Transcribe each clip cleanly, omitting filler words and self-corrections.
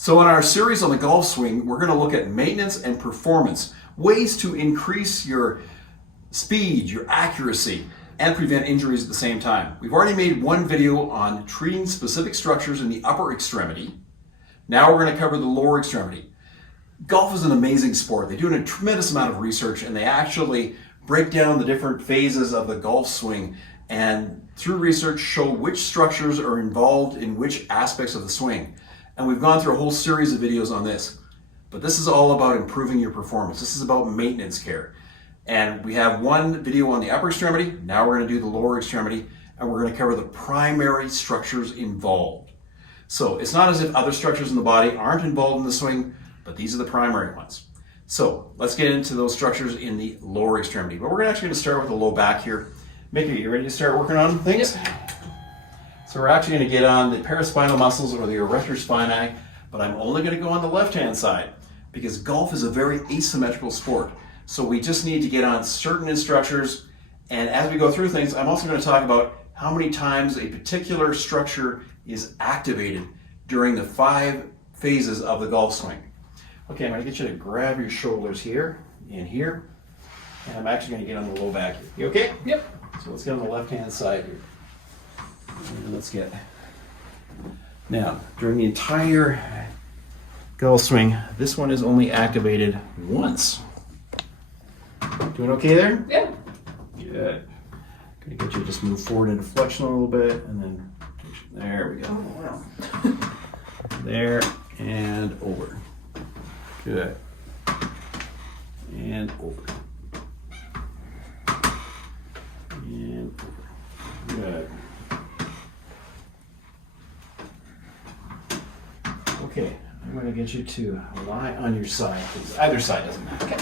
So in our series on the golf swing, we're going to look at maintenance and performance, ways to increase your speed, your accuracy, and prevent injuries at the same time. We've already made one video on treating specific structures in the upper extremity. Now we're going to cover the lower extremity. Golf is an amazing sport. They do a tremendous amount of research, and they actually break down the different phases of the golf swing and through research show which structures are involved in which aspects of the swing. And we've gone through a whole series of videos on this. But this is all about improving your performance. This is about maintenance care. And we have one video on the upper extremity. Now we're going to do the lower extremity, and we're going to cover the primary structures involved. So it's not as if other structures in the body aren't involved in the swing, but these are the primary ones. So let's get into those structures in the lower extremity. But we're actually going to start with the low back here. Mickey, you ready to start working on things? Yep. So we're actually going to get on the paraspinal muscles or the erector spinae, but I'm only going to go on the left-hand side because golf is a very asymmetrical sport. So we just need to get on certain structures, and as we go through things, I'm also going to talk about how many times a particular structure is activated during the 5 phases of the golf swing. Okay, I'm going to get you to grab your shoulders here and here, and I'm actually going to get on the low back here. You okay? Yep. So let's get on the left-hand side here. And let's get... Now, during the entire golf swing, this one is only activated once. Doing okay there? Yeah. Good. Going to get you to just move forward into flexion a little bit, and then there we go. Oh, wow. There and over. Good. And over. And over. Good. Okay, I'm going to get you to lie on your side, please. Either side doesn't matter. Okay.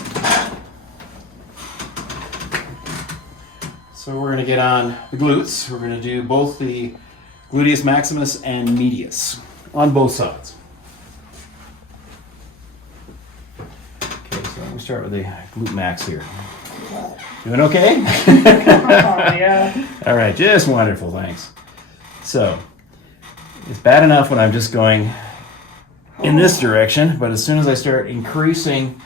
So we're going to get on the glutes. We're going to do both the Gluteus Maximus and Medius on both sides. Okay, so I'm going to start with the glute max here. Doing okay? Oh, yeah. All right, just wonderful, thanks. So, it's bad enough when I'm just going in this direction, but as soon as I start increasing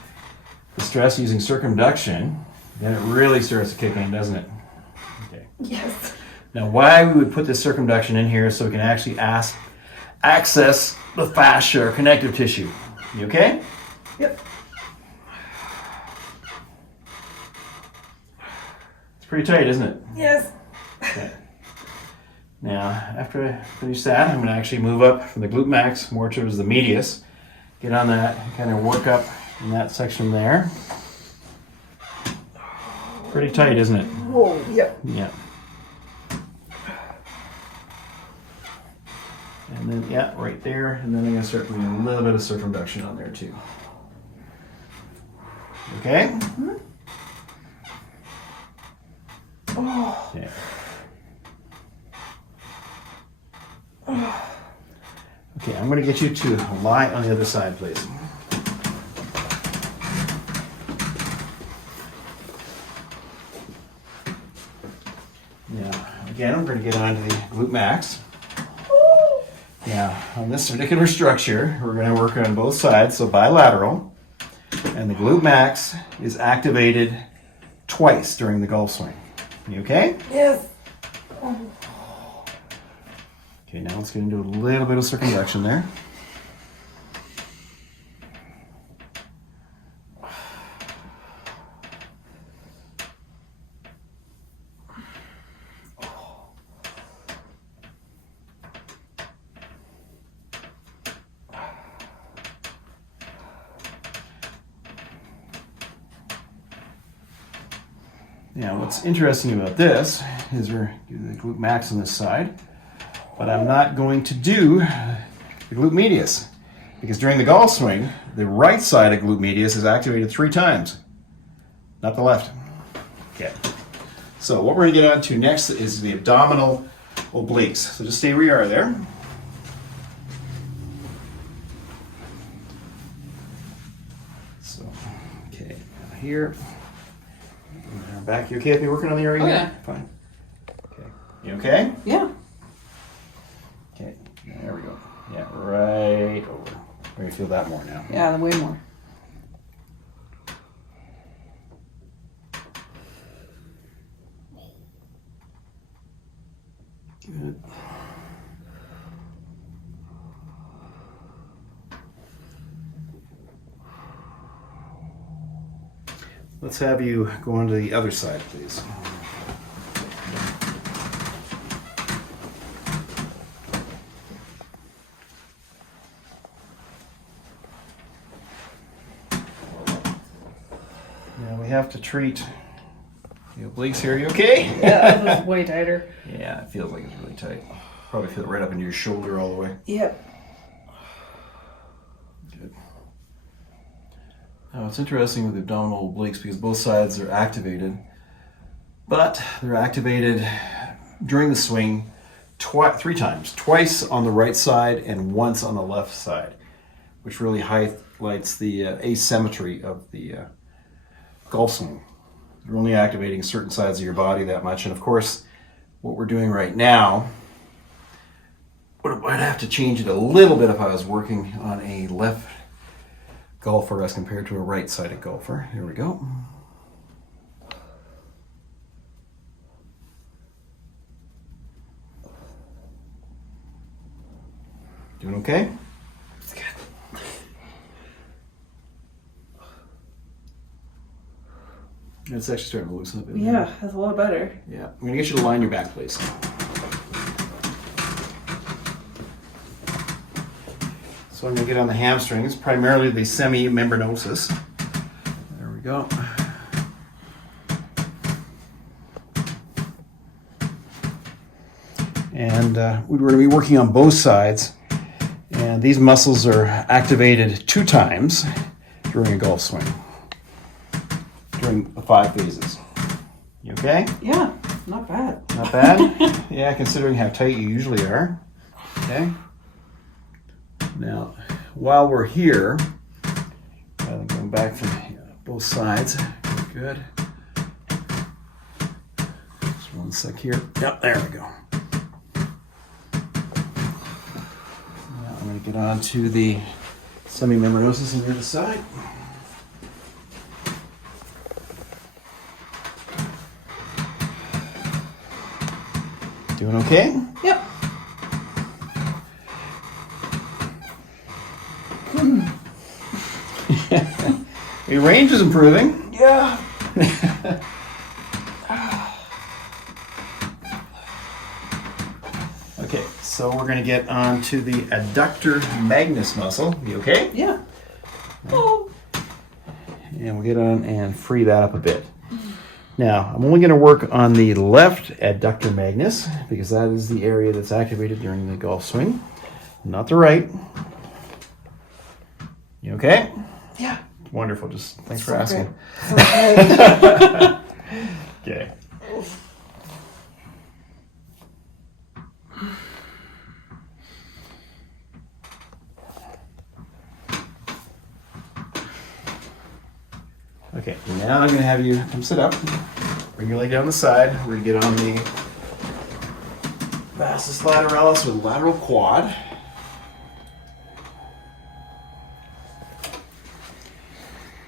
the stress using circumduction, then it really starts to kick in, doesn't it? Okay. Yes. Now, why we would put this circumduction in here so we can actually access the fascia or connective tissue. You okay? Yep. It's pretty tight, isn't it? Yes. Okay. Now, after I finish that, I'm going to actually move up from the glute max more towards the medius. Get on that and kind of work up in that section there. Pretty tight, isn't it? Whoa, yep. Yeah. And then, yeah, right there. And then I'm going to start doing a little bit of circumduction on there too. Okay? Mm-hmm. Oh. Yeah. Okay, I'm going to get you to lie on the other side, please. Now, again, I'm going to get onto the glute max. Now, on this particular structure, we're going to work on both sides, so bilateral. And the glute max is activated twice during the golf swing. You okay? Yes. Okay, now let's get into a little bit of circumduction there. Now, what's interesting about this is we're doing the glute max on this side, but I'm not going to do the glute medius because during the golf swing, the right side of glute medius is activated 3 times, not the left. Okay. So what we're going to get on to next is the abdominal obliques. So just stay where you are there. So, okay, here. Back, you okay with me working on the area? Oh, yeah. Fine. Okay. You okay? Yeah. Okay, there we go. Yeah, right over. Or you feel that more now? Yeah, way more. Good. Let's have you go on to the other side, please. Now we have to treat the obliques here. You okay? Yeah, that was way tighter. Yeah, it feels like it's really tight. Probably feel it right up into your shoulder all the way. Yep. Good. Now it's interesting with the abdominal obliques because both sides are activated, but they're activated during the swing three times. Twice on the right side and once on the left side, which really highlights the asymmetry of the golf swing. You're only activating certain sides of your body that much, and of course, what we're doing right now, I'd have to change it a little bit if I was working on a left golfer as compared to a right-sided golfer. Here we go. Doing okay? It's good. It's actually starting to loosen up. Yeah, that's a lot better. Yeah. I'm going to get you to line your back, please. So I'm going to get on the hamstrings, primarily the semimembranosis. There we go. And we're going to be working on both sides. And these muscles are activated 2 times during a golf swing, during the 5 phases. You okay? Yeah, not bad. Not bad? Yeah, considering how tight you usually are. Okay. Now, while we're here, going back from both sides. Good. Just one sec here. Yep, there we go. Now I'm going to get on to the semimembranosis on the other side. Doing okay? Yep. Your range is improving. Yeah. Okay, so we're going to get on to the adductor magnus muscle. You okay? Yeah. Oh. And we'll get on and free that up a bit. Now, I'm only going to work on the left adductor magnus because that is the area that's activated during the golf swing, not the right. You okay? Yeah. Wonderful. Just thanks for asking. Okay. Okay, now I'm going to have you come sit up. Bring your leg down the side. We're going to get on the Vastus lateralis with lateral quad.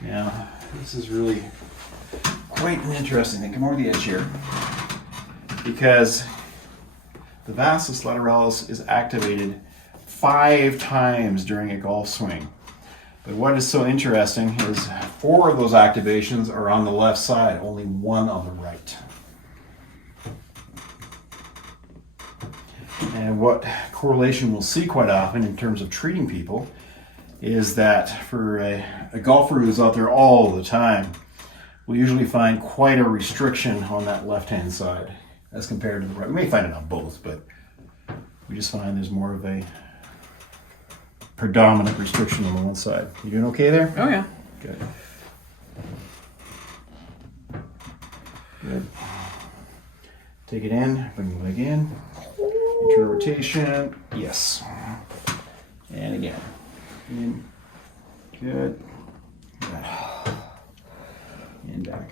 Now, this is really quite an interesting thing. Come over the edge here. Because the Vastus lateralis is activated 5 times during a golf swing. But what is so interesting is 4 of those activations are on the left side, only 1 on the right. And what correlation we'll see quite often in terms of treating people is that for a golfer who's out there all the time, we usually find quite a restriction on that left-hand side as compared to the right. We may find it on both, but we just find there's more of a predominant restriction on the one side. You doing okay there? Oh yeah. Good. Good. Take it in, bring the leg in. Internal rotation. Yes. And again. In. Good. Back. And back.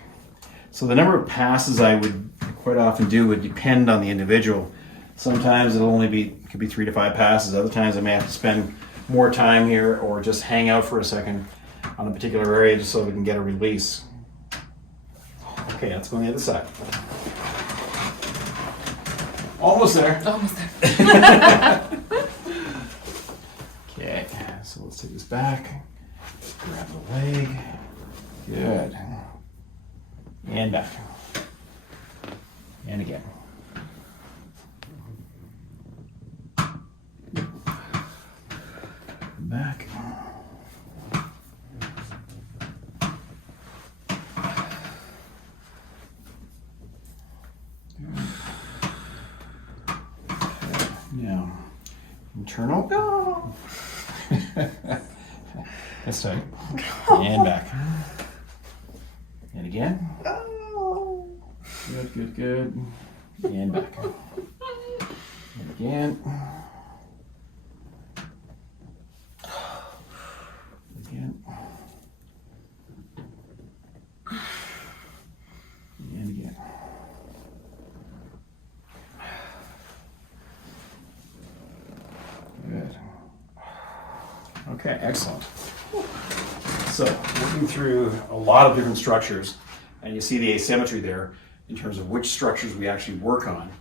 So the number of passes I would quite often do would depend on the individual. Sometimes it'll only be, could be 3 to 5 passes. Other times I may have to spend more time here or just hang out for a second on a particular area just so we can get a release. Okay, let's go on the other side. Almost there. Almost there. Okay, so let's take this back. Grab the leg. Good. And back. And again. Back. Now, internal. No. That's tight. And back. And again. Oh. Good, good, good. And back. And again. Again. And again. Good. Okay, excellent. So, looking through a lot of different structures, and you see the asymmetry there in terms of which structures we actually work on.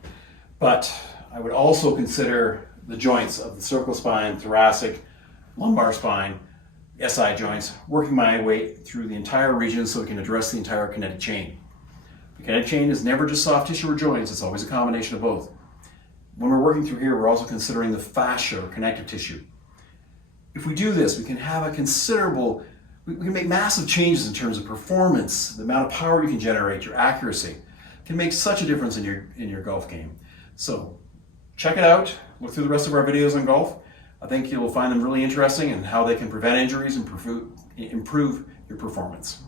But I would also consider the joints of the cervical spine, thoracic, lumbar spine, SI joints, working my way through the entire region so we can address the entire kinetic chain. The kinetic chain is never just soft tissue or joints, it's always a combination of both. When we're working through here, we're also considering the fascia or connective tissue. If we do this, we can have a considerable, we can make massive changes in terms of performance, the amount of power you can generate, your accuracy. It can make such a difference in your golf game. So check it out, look through the rest of our videos on golf. I think you'll find them really interesting and how they can prevent injuries and improve your performance.